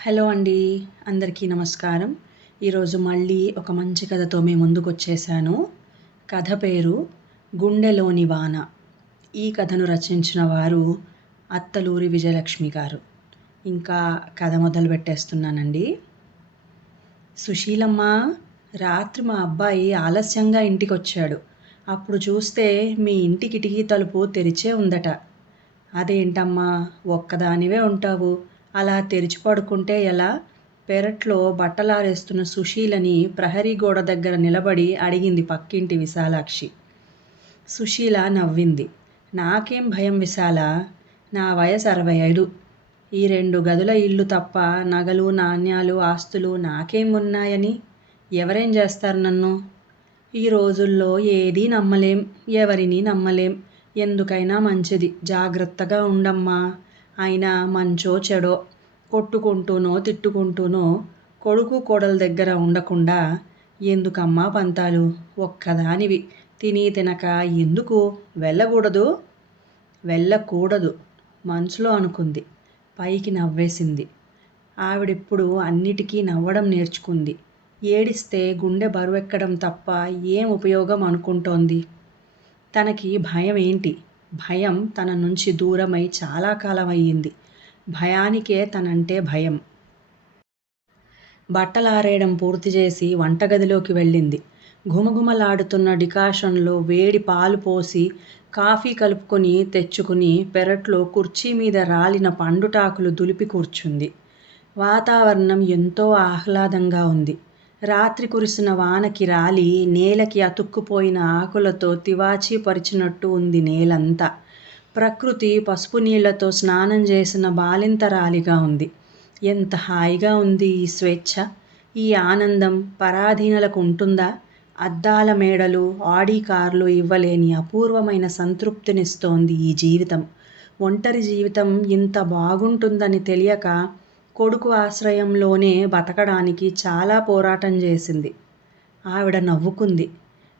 Hello అండి. అందరికీ నమస్కారం. ఈరోజు మళ్ళీ ఒక మంచి కథతో మీ ముందుకొచ్చేసాను. కథ పేరు 'గుండెలోని వాన'. ఈ కథను రచించిన వారు అత్తలూరి విజయలక్ష్మి గారు. ఇంకా కథ మొదలుపెట్టేస్తున్నానండి. సుశీలమ్మ, రాత్రి మా అబ్బాయి ఆలస్యంగా ఇంటికొచ్చాడు. అప్పుడు చూస్తే మీ ఇంటి కిటికీ తలుపు తెరిచే ఉందట. అదేంటమ్మా, ఒక్కదానివే ఉంటావు, అలా తెరిచి పడుకుంటే ఎలా? పెరట్లో బట్టలారేస్తున్న సుశీలని ప్రహరీ గోడ దగ్గర నిలబడి అడిగింది పక్కింటి విశాలాక్షి. సుశీల నవ్వింది. నాకేం భయం విశాల, నా వయసు 65. ఈ 2 గదుల ఇల్లు తప్ప నగలు, నాణ్యాలు, ఆస్తులు నాకేం ఉన్నాయని? ఎవరేం చేస్తారు నన్ను? ఈ రోజుల్లో ఏదీ నమ్మలేం, ఎవరినీ నమ్మలేం. ఎందుకైనా మంచిది జాగ్రత్తగా ఉండమ్మా. అయినా మంచో చెడో కొట్టుకుంటూనో తిట్టుకుంటూనో కొడుకు కోడల దగ్గర ఉండకుండా ఎందుకమ్మా పంతాలు? ఒక్కదానివి తిని తినక ఎందుకు? వెళ్ళకూడదు? వెళ్ళకూడదు మనసులో అనుకుంది. పైకి నవ్వేసింది. ఆవిడిప్పుడు అన్నిటికీ నవ్వడం నేర్చుకుంది. ఏడిస్తే గుండె బరువెక్కడం తప్ప ఏం ఉపయోగం అనుకుంటోంది. తనకి భయం ఏంటి? భయం తన నుంచి దూరమై చాలా కాలం అయ్యింది. భయానికే తనంటే భయం. బట్టలారేయడం పూర్తి చేసి వంటగదిలోకి వెళ్ళింది. ఘుమఘుమలాడుతున్న డికాషన్లో వేడి పాలు పోసి కాఫీ కలుపుకొని తెచ్చుకుని పెరట్లో కుర్చీ మీద రాలిన పండుటాకులు దులిపి కూర్చుంది. వాతావరణం ఎంతో ఆహ్లాదంగా ఉంది. రాత్రి కురిసిన వానకి రాలి నేలకి అతుక్కుపోయిన ఆకులతో తివాచీ పరిచినట్టు ఉంది నేలంతా. ప్రకృతి పసుపు నీళ్లతో స్నానం చేసిన బాలింతరాలిగా ఉంది. ఎంత హాయిగా ఉంది ఈ స్వేచ్ఛ, ఈ ఆనందం పరాధీనలకు ఉంటుందా? అద్దాల మేడలు, ఆడీ కార్లు ఇవ్వలేని అపూర్వమైన సంతృప్తినిస్తోంది ఈ జీవితం. ఒంటరి జీవితం ఇంత బాగుంటుందని తెలియక కొడుకు ఆశ్రయంలోనే బతకడానికి చాలా పోరాటం చేసింది. ఆవిడ నవ్వుకుంది.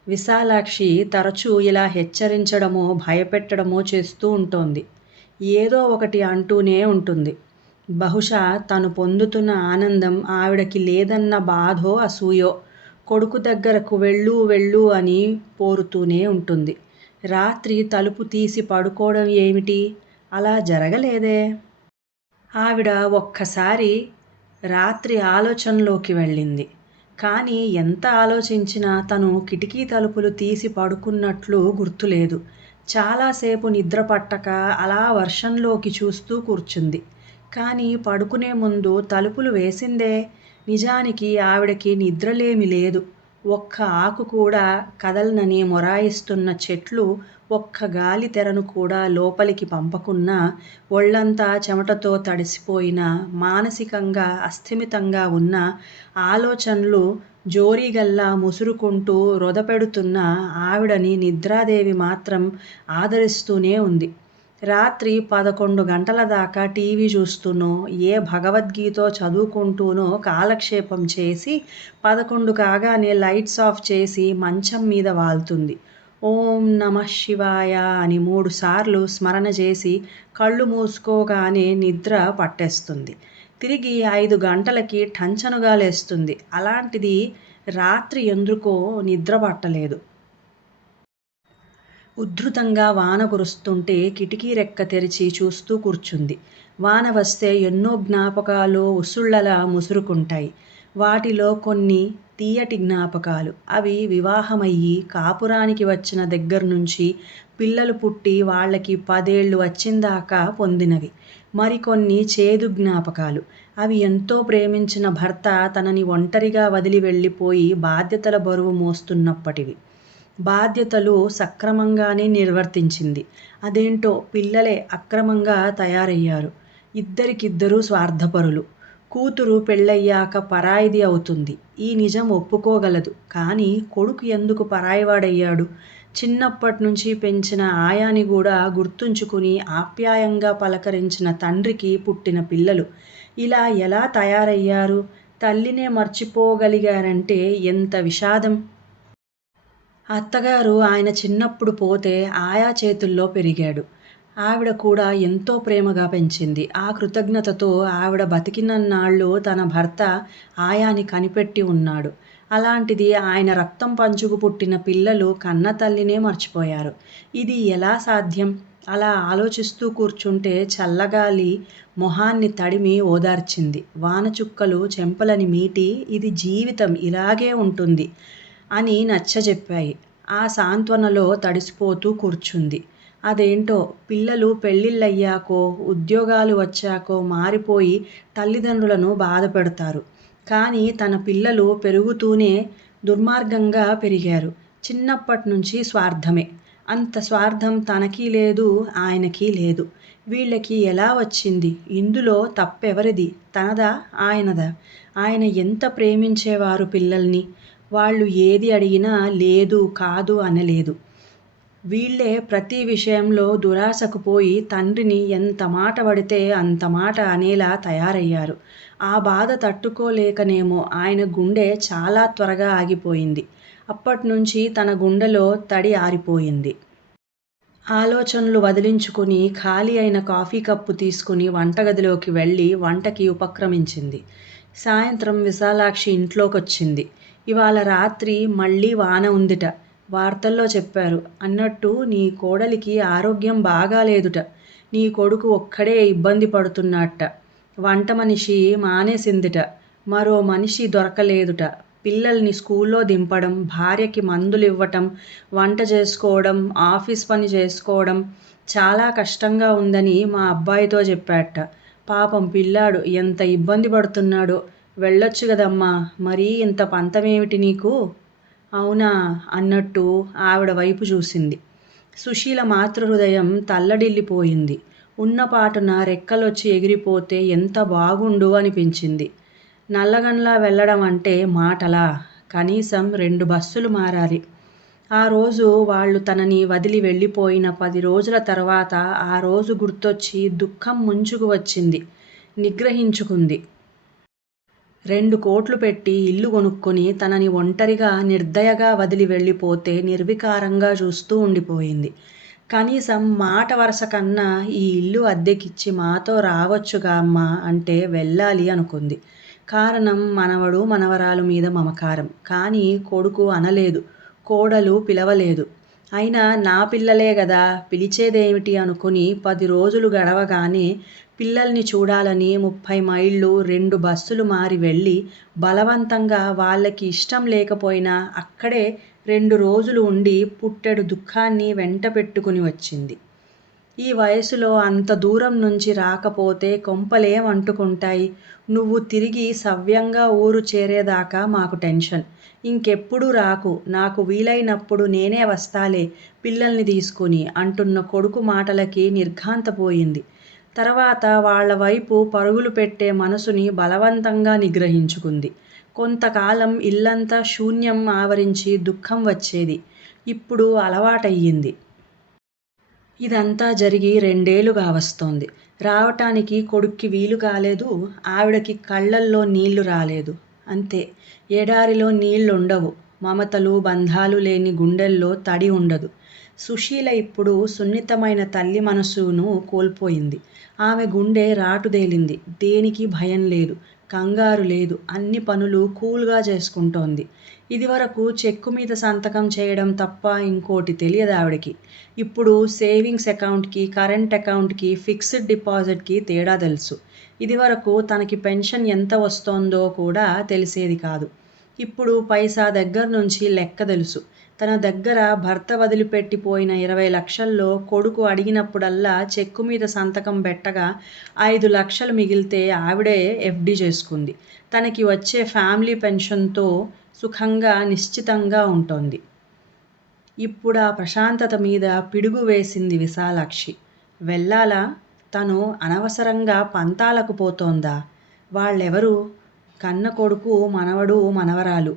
విశాలాక్షి తరచూ ఇలా హెచ్చరించడమో భయపెట్టడమో చేస్తూ ఉంటోంది. ఏదో ఒకటి అంటూనే ఉంటుంది. బహుశా తను పొందుతున్న ఆనందం ఆవిడకి లేదన్న బాధో అసూయో. కొడుకు దగ్గరకు వెళ్ళు వెళ్ళు అని పోరుతూనే ఉంటుంది. రాత్రి తలుపు తీసి పడుకోవడం ఏమిటి? అలా జరగలేదే. ఆవిడ ఒక్కసారి రాత్రి ఆలోచనలోకి వెళ్ళింది. కానీ ఎంత ఆలోచించినా తను కిటికీ తలుపులు తీసి పడుకున్నట్లు గుర్తులేదు. చాలాసేపు నిద్ర పట్టక అలా వర్షంలోకి చూస్తూ కూర్చుంది. కానీ పడుకునే ముందు తలుపులు వేసిందే. నిజానికి ఆవిడకి నిద్రలేమి లేదు. ఒక్క ఆకు కూడా కదలనని మొరాయిస్తున్న చెట్లు ఒక్క గాలి తెరను కూడా లోపలికి పంపకున్నా ఒళ్ళంతా చెమటతో తడిసిపోయిన, మానసికంగా అస్థిమితంగా ఉన్న ఆలోచనలు జోరీగల్లా ముసురుకుంటూ రొదపెడుతున్న ఆవిడని నిద్రాదేవి మాత్రం ఆదరిస్తూనే ఉంది. రాత్రి 11 గంటల దాకా టీవీ చూస్తూనో ఏ భగవద్గీతో చదువుకుంటూనో కాలక్షేపం చేసి 11 కాగానే లైట్స్ ఆఫ్ చేసి మంచం మీద వాల్తుంది. ఓం నమః శివాయ అని 3 సార్లు స్మరణ చేసి కళ్ళు మూసుకోగానే నిద్ర పట్టేస్తుంది. తిరిగి 5 గంటలకి టంచనుగా లేస్తుంది. అలాంటిది రాత్రి ఎందుకో నిద్ర పట్టలేదు. ఉధృతంగా వాన కురుస్తుంటే కిటికీ రెక్క తెరిచి చూస్తూ కూర్చుంది. వాన వస్తే ఎన్నో జ్ఞాపకాలు ఉసుళ్లలా ముసురుకుంటాయి. వాటిలో కొన్ని తీయటి జ్ఞాపకాలు. అవి వివాహమయ్యి కాపురానికి వచ్చిన దగ్గర్నుంచి పిల్లలు పుట్టి వాళ్ళకి 10 ఏళ్ళు వచ్చిందాకా పొందినవి. మరికొన్ని చేదు జ్ఞాపకాలు. అవి ఎంతో ప్రేమించిన భర్త తనని ఒంటరిగా వదిలి వెళ్ళిపోయి బాధ్యతల బరువు మోస్తున్నప్పటివి. బాధ్యతలు సక్రమంగానే నిర్వర్తించింది. అదేంటో పిల్లలే అక్రమంగా తయారయ్యారు. ఇద్దరికిద్దరూ స్వార్థపరులు. కూతురు పెళ్ళయ్యాక పరాయిది అవుతుంది. ఈ నిజం ఒప్పుకోగలదు. కానీ కొడుకు ఎందుకు పరాయివాడయ్యాడు? చిన్నప్పట్నుంచి పెంచిన ఆయాని కూడా గుర్తుంచుకుని ఆప్యాయంగా పలకరించిన తండ్రికి పుట్టిన పిల్లలు ఇలా ఎలా తయారయ్యారు? తల్లినే మర్చిపోగలిగారంటే ఎంత విషాదం! అత్తగారు ఆయన చిన్నప్పుడు పోతే ఆయా చేతుల్లో పెరిగాడు. ఆవిడ కూడా ఎంతో ప్రేమగా పెంచింది. ఆ కృతజ్ఞతతో ఆవిడ బతికినన్నాళ్ళు తన భర్త ఆయాని కనిపెట్టి ఉన్నాడు. అలాంటిది ఆయన రక్తం పంచుకు పుట్టిన పిల్లలు కన్న తల్లినే మర్చిపోయారు. ఇది ఎలా సాధ్యం? అలా ఆలోచిస్తూ కూర్చుంటే చల్లగాలి మొహాన్ని తడిమి ఓదార్చింది. వానచుక్కలు చెంపలని మీటి ఇది జీవితం ఇలాగే ఉంటుంది అని నచ్చజెప్పాయి. ఆ సాంత్వనలో తడిసిపోతూ కూర్చుంది. అదేంటో పిల్లలు పెళ్ళిళ్ళయ్యాకో, ఉద్యోగాలు వచ్చాకో మారిపోయి తల్లిదండ్రులను బాధపెడతారు. కానీ తన పిల్లలు పెరుగుతూనే దుర్మార్గంగా పెరిగారు. చిన్నప్పట్నుంచి స్వార్థమే. అంత స్వార్థం తనకీ లేదు, ఆయనకీ లేదు. వీళ్ళకి ఎలా వచ్చింది? ఇందులో తప్పెవరిది? తనదా? ఆయనదా? ఆయన ఎంత ప్రేమించేవారు పిల్లల్ని. వాళ్ళు ఏది అడిగినా లేదు, కాదు అనలేదు. వీళ్ళే ప్రతి విషయంలో దురాశకు పోయి తండ్రిని ఎంత మాట పడితే అంత మాట అనేలా తయారయ్యారు. ఆ బాధ తట్టుకోలేకనేమో ఆయన గుండె చాలా త్వరగా ఆగిపోయింది. అప్పట్నుంచి తన గుండెలో తడి ఆరిపోయింది. ఆలోచనలు వదిలించుకుని ఖాళీ అయిన కాఫీ కప్పు తీసుకుని వంటగదిలోకి వెళ్ళి వంటకి ఉపక్రమించింది. సాయంత్రం విశాలాక్షి ఇంట్లోకొచ్చింది. ఇవాళ రాత్రి మళ్ళీ వాన ఉందిట. వార్తల్లో చెప్పారు. అన్నట్టు నీ కోడలికి ఆరోగ్యం బాగాలేదుట. నీ కొడుకు ఒక్కడే ఇబ్బంది పడుతున్నట్ట. వంట మనిషి మానేసిందిట. మరో మనిషి దొరకలేదుట. పిల్లల్ని స్కూల్లో దింపడం, భార్యకి మందులివ్వటం, వంట చేసుకోవడం, ఆఫీస్ పని చేసుకోవడం చాలా కష్టంగా ఉందని మా అబ్బాయితో చెప్పాడట. పాపం పిల్లాడు ఎంత ఇబ్బంది పడుతున్నాడో. వెళ్ళొచ్చు గదమ్మా, మరీ ఇంత పంతమేమిటి నీకు? అవునా అన్నట్టు ఆవిడ వైపు చూసింది. సుశీల మాతృహృదయం తల్లడిల్లిపోయింది. ఉన్నపాటున రెక్కలొచ్చి ఎగిరిపోతే ఎంత బాగుండు అనిపించింది. నల్లగండ్లా వెళ్ళడం అంటే మాటలా? కనీసం 2 బస్సులు మారాలి. ఆ రోజు వాళ్ళు తనని వదిలి వెళ్ళిపోయిన 10 రోజుల తర్వాత ఆ రోజు గుర్తొచ్చి దుఃఖం ముంచుకు వచ్చింది. నిగ్రహించుకుంది. 2 కోట్లు పెట్టి ఇల్లు కొనుక్కొని తనని ఒంటరిగా నిర్దయగా వదిలి వెళ్ళిపోతే నిర్వికారంగా చూస్తూ ఉండిపోయింది. కనీసం మాట వరస కన్నా ఈ ఇల్లు అద్దెకిచ్చి మాతో రావచ్చుగా అమ్మా అంటే వెళ్ళాలి అనుకుంది. కారణం మనవడు మనవరాలు మీద మమకారం. కానీ కొడుకు అనలేదు, కోడలు పిలవలేదు. అయినా నా పిల్లలే గదా, పిలిచేదేమిటి అనుకుని 10 రోజులు గడవగానే పిల్లల్ని చూడాలని 30 మైళ్ళు 2 బస్సులు మారి వెళ్ళి బలవంతంగా వాళ్ళకి ఇష్టం లేకపోయినా అక్కడే 2 రోజులు ఉండి పుట్టెడు దుఃఖాన్ని వెంట పెట్టుకుని వచ్చింది. ఈ వయసులో అంత దూరం నుంచి రాకపోతే కొంపలేం అంటుకుంటాయి? నువ్వు తిరిగి సవ్యంగా ఊరు చేరేదాకా మాకు టెన్షన్. ఇంకెప్పుడూ రాకు, నాకు వీలైనప్పుడు నేనే వస్తాలే పిల్లల్ని తీసుకుని అంటున్న కొడుకు మాటలకి నిర్ఘాంతపోయింది. తర్వాత వాళ్ల వైపు పరుగులు పెట్టే మనసుని బలవంతంగా నిగ్రహించుకుంది. కొంతకాలం ఇల్లంతా శూన్యం ఆవరించి దుఃఖం వచ్చేది. ఇప్పుడు అలవాటయ్యింది. ఇదంతా జరిగి 2 ఏళ్లు కావస్తోంది. రావటానికి కొడుక్కి వీలు కాలేదు. ఆవిడకి కళ్ళల్లో నీళ్లు రాలేదు. అంతే. ఎడారిలో నీళ్లుండవు. మమతలు, బంధాలు లేని గుండెల్లో తడి ఉండదు. సుశీల ఇప్పుడు సున్నితమైన తల్లి మనసును కోల్పోయింది. ఆమె గుండె రాటుదేలింది. దేనికి భయం లేదు, కంగారు లేదు. అన్ని పనులు కూల్గా చేసుకుంటోంది. ఇదివరకు చెక్కు మీద సంతకం చేయడం తప్ప ఇంకోటి తెలియదావిడకి. ఇప్పుడు సేవింగ్స్ అకౌంట్కి, కరెంట్ అకౌంట్కి, ఫిక్స్డ్ డిపాజిట్కి తేడా తెలుసు. ఇదివరకు తనకి పెన్షన్ ఎంత వస్తోందో కూడా తెలిసేది కాదు. ఇప్పుడు పైసా దగ్గర నుంచి లెక్క తెలుసు. తన దగ్గర భర్త వదిలిపెట్టిపోయిన 20 లక్షల్లో కొడుకు అడిగినప్పుడల్లా చెక్కు మీద సంతకం పెట్టగా 5 లక్షలు మిగిలితే ఆవిడే ఎఫ్డి చేసుకుంది. తనకి వచ్చే ఫ్యామిలీ పెన్షన్తో సుఖంగా నిశ్చితంగా ఉంటోంది. ఇప్పుడు ఆ ప్రశాంతత మీద పిడుగు వేసింది విశాలాక్షి. వెళ్ళాలా? తను అనవసరంగా పంతాలకు పోతోందా? వాళ్ళెవరు? కన్న కొడుకు, మనవడు, మనవరాలు.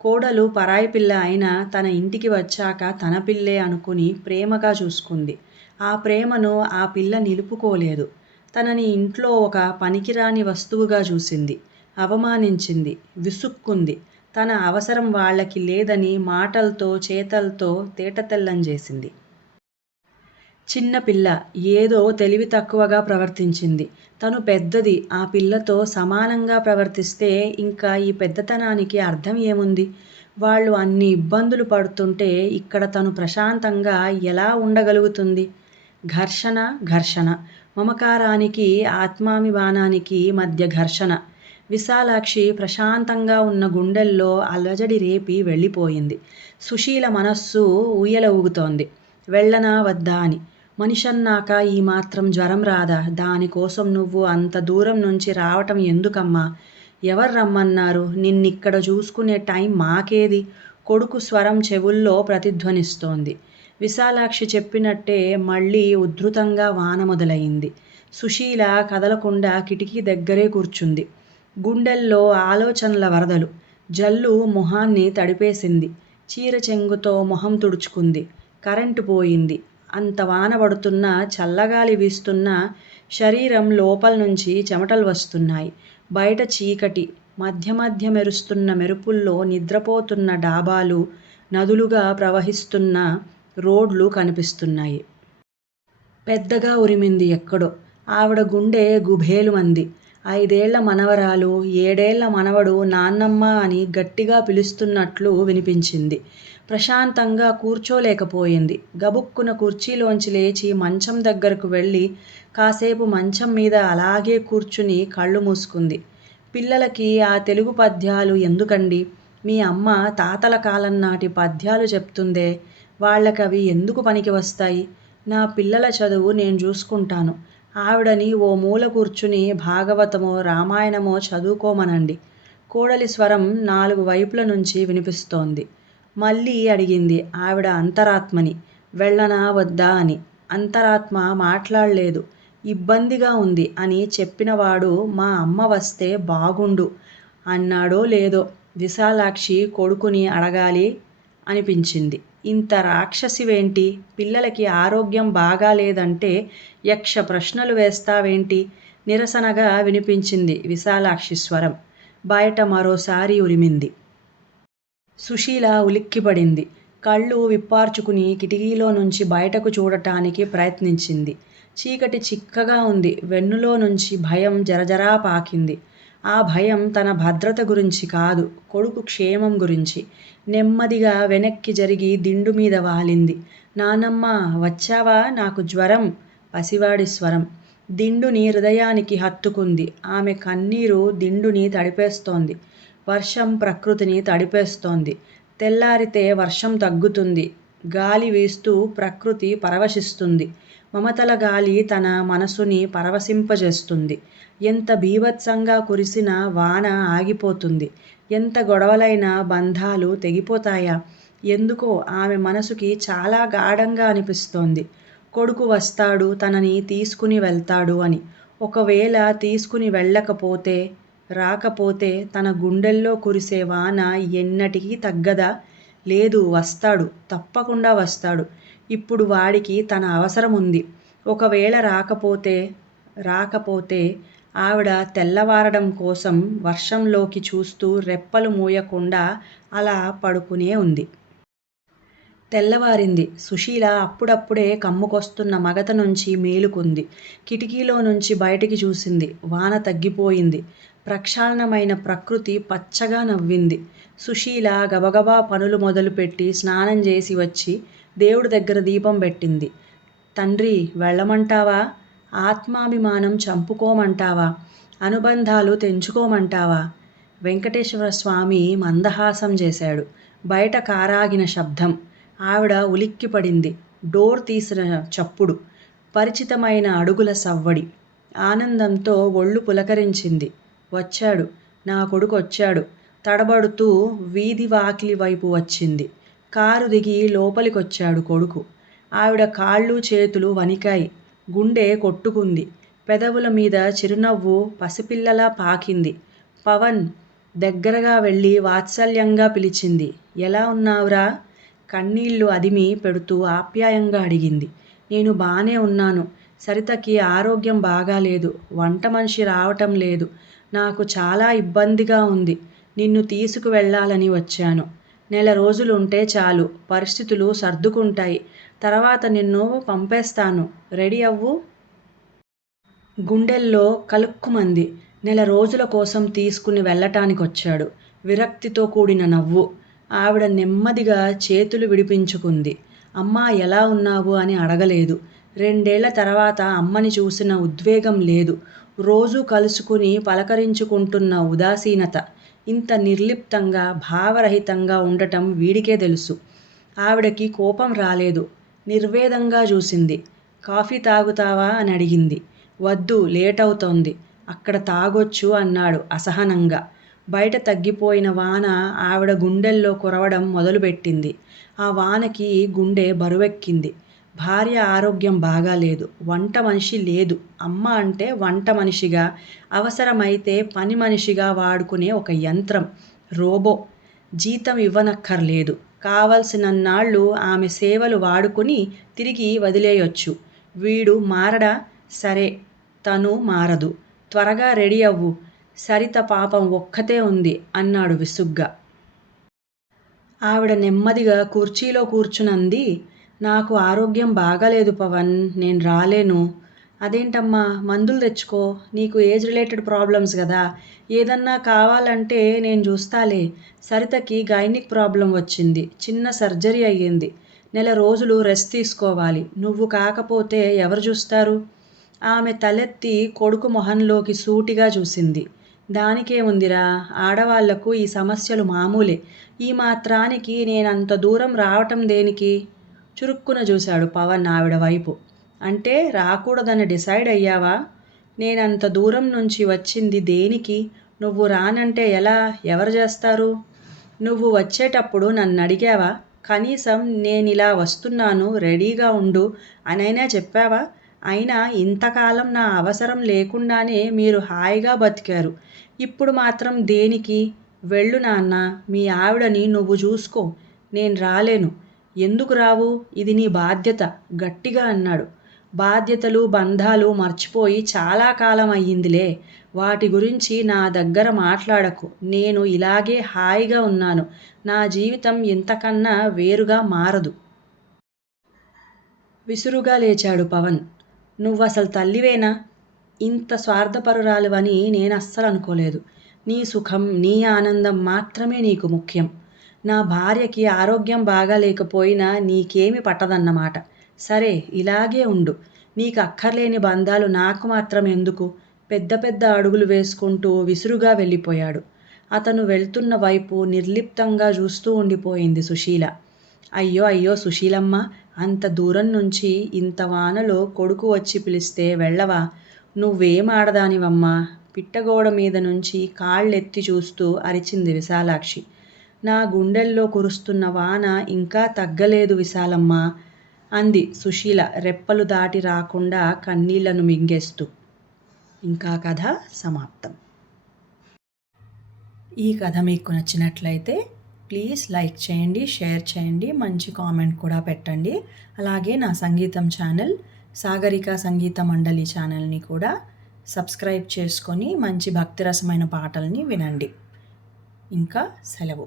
కోడలు పరాయి పిల్ల అయినా తన ఇంటికి వచ్చాక తన పిల్లే అనుకుని ప్రేమగా చూసుకుంది. ఆ ప్రేమను ఆ పిల్ల నిలుపుకోలేదు. తనని ఇంట్లో ఒక పనికిరాని వస్తువుగా చూసింది. అవమానించింది, విసుక్కుంది. తన అవసరం వాళ్ళకి లేదని మాటలతో, చేతలతో తేటతెల్లం చేసింది. చిన్నపిల్ల ఏదో తెలివి తక్కువగా ప్రవర్తించింది. తను పెద్దది, ఆ పిల్లతో సమానంగా ప్రవర్తిస్తే ఇంకా ఈ పెద్దతనానికి అర్థం ఏముంది? వాళ్ళు అన్ని ఇబ్బందులు పడుతుంటే ఇక్కడ తను ప్రశాంతంగా ఎలా ఉండగలుగుతుంది? ఘర్షణ, ఘర్షణ. మమకారానికి, ఆత్మాభిమానానికి మధ్య ఘర్షణ. విశాలాక్షి ప్రశాంతంగా ఉన్న గుండెల్లో అలజడి రేపి వెళ్ళిపోయింది. సుశీల మనస్సు ఊయల ఊగుతోంది. వెళ్ళనా వద్దా అని. మనిషన్నాక ఈ మాత్రం జ్వరం రాదా? దానికోసం నువ్వు అంత దూరం నుంచి రావటం ఎందుకమ్మా? ఎవరు రమ్మన్నారు? నిన్నిక్కడ చూసుకునే టైం మాకేది? కొడుకు స్వరం చెవుల్లో ప్రతిధ్వనిస్తోంది. విశాలాక్షి చెప్పినట్టే మళ్ళీ ఉధృతంగా వాన మొదలయింది. సుశీల కదలకుండా కిటికీ దగ్గరే కూర్చుంది. గుండెల్లో ఆలోచనల వరదలు. జల్లు మొహాన్ని తడిపేసింది. చీర చెంగుతో మొహం తుడుచుకుంది. కరెంటు పోయింది. అంత వాన పడుతున్నా, చల్లగాలి వీస్తున్నా శరీరం లోపల నుంచి చెమటలు వస్తున్నాయి. బయట చీకటి. మధ్య మధ్య మెరుస్తున్న మెరుపుల్లో నిద్రపోతున్న డాబాలు, నదులుగా ప్రవహిస్తున్న రోడ్లు కనిపిస్తున్నాయి. పెద్దగా ఉరిమింది ఎక్కడో. ఆవిడ గుండె గుభేలుమంది. 5 ఏళ్ల మనవరాలు, 7 ఏళ్ల మనవడు నాన్నమ్మ అని గట్టిగా పిలుస్తున్నట్లు వినిపించింది. ప్రశాంతంగా కూర్చోలేకపోయింది. గబుక్కున కుర్చీలోంచి లేచి మంచం దగ్గరకు వెళ్ళి కాసేపు మంచం మీద అలాగే కూర్చుని కళ్ళు మూసుకుంది. పిల్లలకి ఆ తెలుగు పద్యాలు ఎందుకండి? మీ అమ్మ తాతల కాలం నాటి పద్యాలు చెప్తుందే, వాళ్ళకవి ఎందుకు పనికి వస్తాయి? నా పిల్లల చదువు నేను చూసుకుంటాను. ఆవిడని ఓ మూల కూర్చుని భాగవతమో రామాయణమో చదువుకోమనండి. కోడలి స్వరం 4 వైపుల నుంచి వినిపిస్తోంది. మళ్ళీ అడిగింది ఆవిడ అంతరాత్మని, వెళ్ళనా వద్దా అని. అంతరాత్మ మాట్లాడలేదు. ఇబ్బందిగా ఉంది అని చెప్పినవాడు మా అమ్మ వస్తే బాగుండు అన్నాడో లేదో. విశాలాక్షి కొడుకుని అడగాలి అనిపించింది. ఇంత రాక్షసివేంటి? పిల్లలకి ఆరోగ్యం బాగాలేదంటే యక్ష ప్రశ్నలు వేస్తావేంటి? నిరసనగా వినిపించింది విశాలాక్షి స్వరం. బయట మరోసారి ఉరిమింది. సుశీల ఉలిక్కిపడింది. కళ్ళు విప్పార్చుకుని కిటికీలో నుంచి బయటకు చూడటానికి ప్రయత్నించింది. చీకటి చిక్కగా ఉంది. వెన్నులో నుంచి భయం జరజరా పాకింది. ఆ భయం తన భద్రత గురించి కాదు, కొడుకు క్షేమం గురించి. నెమ్మదిగా వెనక్కి జరిగి దిండు మీద వాలింది. నానమ్మ వచ్చావా? నాకు జ్వరం. పసివాడి స్వరం. దిండుని హృదయానికి హత్తుకుంది. ఆమె కన్నీరు దిండుని తడిపేస్తోంది. వర్షం ప్రకృతిని తడిపేస్తోంది. తెల్లారితే వర్షం తగ్గుతుంది. గాలి వీస్తూ ప్రకృతి పరవశిస్తుంది. మమతల గాలి తన మనసుని పరవశింపజేస్తుంది. ఎంత బీభత్సంగా కురిసినా వాన ఆగిపోతుంది. ఎంత గొడవలైనా బంధాలు తెగిపోతాయా? ఎందుకో ఆమె మనసుకి చాలా గాఢంగా అనిపిస్తోంది. కొడుకు వస్తాడు, తనని తీసుకుని వెళ్తాడు అని. ఒకవేళ తీసుకుని వెళ్ళకపోతే, రాకపోతే తన గుండెల్లో కురిసే వాన ఎన్నటికీ తగ్గదా? లేదు, వస్తాడు, తప్పకుండా వస్తాడు. ఇప్పుడు వాడికి తన అవసరం ఉంది. ఒకవేళ రాకపోతే ఆవిడ తెల్లవారడం కోసం వర్షంలోకి చూస్తూ రెప్పలు మూయకుండా అలా పడుకునే ఉంది. తెల్లవారింది. సుశీల అప్పుడప్పుడే కమ్ముకొస్తున్న మగత నుంచి మేలుకుంది. కిటికీలో నుంచి బయటికి చూసింది. వాన తగ్గిపోయింది. ప్రక్షాళనమైన ప్రకృతి పచ్చగా నవ్వింది. సుశీల గబగబా పనులు మొదలుపెట్టి స్నానం చేసి వచ్చి దేవుడి దగ్గర దీపం పెట్టింది. తండ్రి, వెళ్ళమంటావా? ఆత్మాభిమానం చంపుకోమంటావా? అనుబంధాలు తెంచుకోమంటావా? వెంకటేశ్వర స్వామి మందహాసం చేశాడు. బయట కారాగిన శబ్దం. ఆవిడ ఉలిక్కిపడింది. డోర్ తీసిన చప్పుడు. పరిచితమైన అడుగుల సవ్వడి. ఆనందంతో ఒళ్ళు పులకరించింది. వచ్చాడు, నా కొడుకు వచ్చాడు. తడబడుతూ వీధి వాకిలి వైపు వచ్చింది. కారు దిగి లోపలికొచ్చాడు కొడుకు. ఆవిడ కాళ్ళు చేతులు వణికాయి. గుండె కొట్టుకుంది. పెదవుల మీద చిరునవ్వు పసిపిల్లలా పాకింది. పవన్ దగ్గరగా వెళ్ళి వాత్సల్యంగా పిలిచింది. ఎలా ఉన్నావురా? కన్నీళ్లు అదిమి పెడుతూ ఆప్యాయంగా అడిగింది. నేను బానే ఉన్నాను. సరితకి ఆరోగ్యం బాగాలేదు. వంట మనిషి రావటం లేదు. నాకు చాలా ఇబ్బందిగా ఉంది. నిన్ను తీసుకువెళ్ళాలని వచ్చాను. నెల రోజులుంటే చాలు, పరిస్థితులు సర్దుకుంటాయి. తర్వాత నిన్ను పంపేస్తాను, రెడీ అవ్వు. గుండెల్లో కలుక్కుమంది. నెల రోజుల కోసం తీసుకుని వెళ్ళటానికొచ్చాడు. విరక్తితో కూడిన నవ్వు. ఆవిడ నెమ్మదిగా చేతులు విడిపించుకుంది. అమ్మా ఎలా ఉన్నావు అని అడగలేదు. 2 ఏళ్ల తర్వాత అమ్మని చూసిన ఉద్వేగం లేదు. రోజూ కలుసుకుని పలకరించుకుంటున్న ఉదాసీనత. ఇంత నిర్లిప్తంగా, భావరహితంగా ఉండటం వీడికే తెలుసు. ఆవిడకి కోపం రాలేదు. నిర్వేదంగా చూసింది. కాఫీ తాగుతావా అని అడిగింది. వద్దు, లేటవుతోంది. అక్కడ తాగొచ్చు అన్నాడు అసహనంగా. బయట తగ్గిపోయిన వాన ఆవిడ గుండెల్లో కురవడం మొదలుపెట్టింది. ఆ వానకి గుండె బరువెక్కింది. భార్య ఆరోగ్యం బాగాలేదు. వంట మనిషి లేదు. అమ్మ అంటే వంట మనిషిగా, అవసరమైతే పని మనిషిగా వాడుకునే ఒక యంత్రం, రోబో. జీతం ఇవ్వనక్కర్లేదు. కావలసినన్నాళ్ళు ఆమె సేవలు వాడుకుని తిరిగి వదిలేయొచ్చు. వీడు మారడా? సరే, తను మారదు. త్వరగా రెడీ అవ్వు. సరిత పాపం ఒక్కతే ఉంది అన్నాడు విసుగ్గా. ఆవిడ నెమ్మదిగా కుర్చీలో కూర్చునంది. నాకు ఆరోగ్యం బాగాలేదు పవన్, నేను రాలేను. అదేంటమ్మా, మందులు తెచ్చుకో. నీకు ఏజ్ రిలేటెడ్ ప్రాబ్లమ్స్ కదా. ఏదన్నా కావాలంటే నేను చూస్తాలే. సరితకి గైనిక్ ప్రాబ్లం వచ్చింది. చిన్న సర్జరీ అయ్యింది. నెల రోజులు రెస్ట్ తీసుకోవాలి. నువ్వు కాకపోతే ఎవరు చూస్తారు? ఆమె తలెత్తి కొడుకు మొహంలోకి సూటిగా చూసింది. దానికేముందిరా, ఆడవాళ్లకు ఈ సమస్యలు మామూలే. ఈ మాత్రానికి నేనంత దూరం రావటం దేనికి? చురుక్కున చూశాడు పవన్ ఆవిడ వైపు. అంటే రాకూడదని డిసైడ్ అయ్యావా? నేనంత దూరం నుంచి వచ్చింది దేనికి? నువ్వు రానంటే ఎలా? ఎవరు చేస్తారు? నువ్వు వచ్చేటప్పుడు నన్ను అడిగావా? కనీసం నేనిలా వస్తున్నాను, రెడీగా ఉండు అనైనా చెప్పావా? అయినా ఇంతకాలం నా అవసరం లేకుండానే మీరు హాయిగా బతికారు. ఇప్పుడు మాత్రం దేనికి? వెళ్ళు నాన్న, మీ ఆవిడని నువ్వు చూసుకో. నేను రాలేను. ఎందుకు రావు? ఇది నీ బాధ్యత గట్టిగా అన్నాడు. బాధ్యతలు, బంధాలు మర్చిపోయి చాలా కాలం అయ్యిందిలే. వాటి గురించి నా దగ్గర మాట్లాడకు. నేను ఇలాగే హాయిగా ఉన్నాను. నా జీవితం ఇంతకన్నా వేరుగా మారదు. విసురుగా లేచాడు పవన్. నువ్వసలు తల్లివేనా? ఇంత స్వార్థపరురాలివని నేనస్సలు అనుకోలేదు. నీ సుఖం, నీ ఆనందం మాత్రమే నీకు ముఖ్యం. నా భార్యకి ఆరోగ్యం బాగాలేకపోయినా నీకేమీ పట్టదన్నమాట. సరే, ఇలాగే ఉండు. నీకు అక్కర్లేని బంధాలు నాకు మాత్రం ఎందుకు? పెద్ద పెద్ద అడుగులు వేసుకుంటూ విసురుగా వెళ్ళిపోయాడు. అతను వెళ్తున్న వైపు నిర్లిప్తంగా చూస్తూ ఉండిపోయింది సుశీల. అయ్యో అయ్యో సుశీలమ్మ, అంత దూరం నుంచి ఇంత వానలో కొడుకు వచ్చి పిలిస్తే వెళ్ళవా? నువ్వేం ఆడదానివమ్మా? పిట్టగోడ మీద నుంచి కాళ్ళెత్తి చూస్తూ అరిచింది విశాలాక్షి. నా గుండెల్లో కురుస్తున్న వాన ఇంకా తగ్గలేదు విశాలమ్మ అంది సుశీల రెప్పలు దాటి రాకుండా కన్నీళ్లను మింగేస్తూ. ఇంకా కథ సమాప్తం. ఈ కథ మీకు నచ్చినట్లయితే ప్లీజ్ లైక్ చేయండి, షేర్ చేయండి, మంచి కామెంట్ కూడా పెట్టండి. అలాగే నా సంగీతం ఛానల్ సాగరిక సంగీత మండలి ఛానల్ని కూడా సబ్స్క్రైబ్ చేసుకొని మంచి భక్తిరసమైన పాటల్ని వినండి. ఇంకా సెలవు.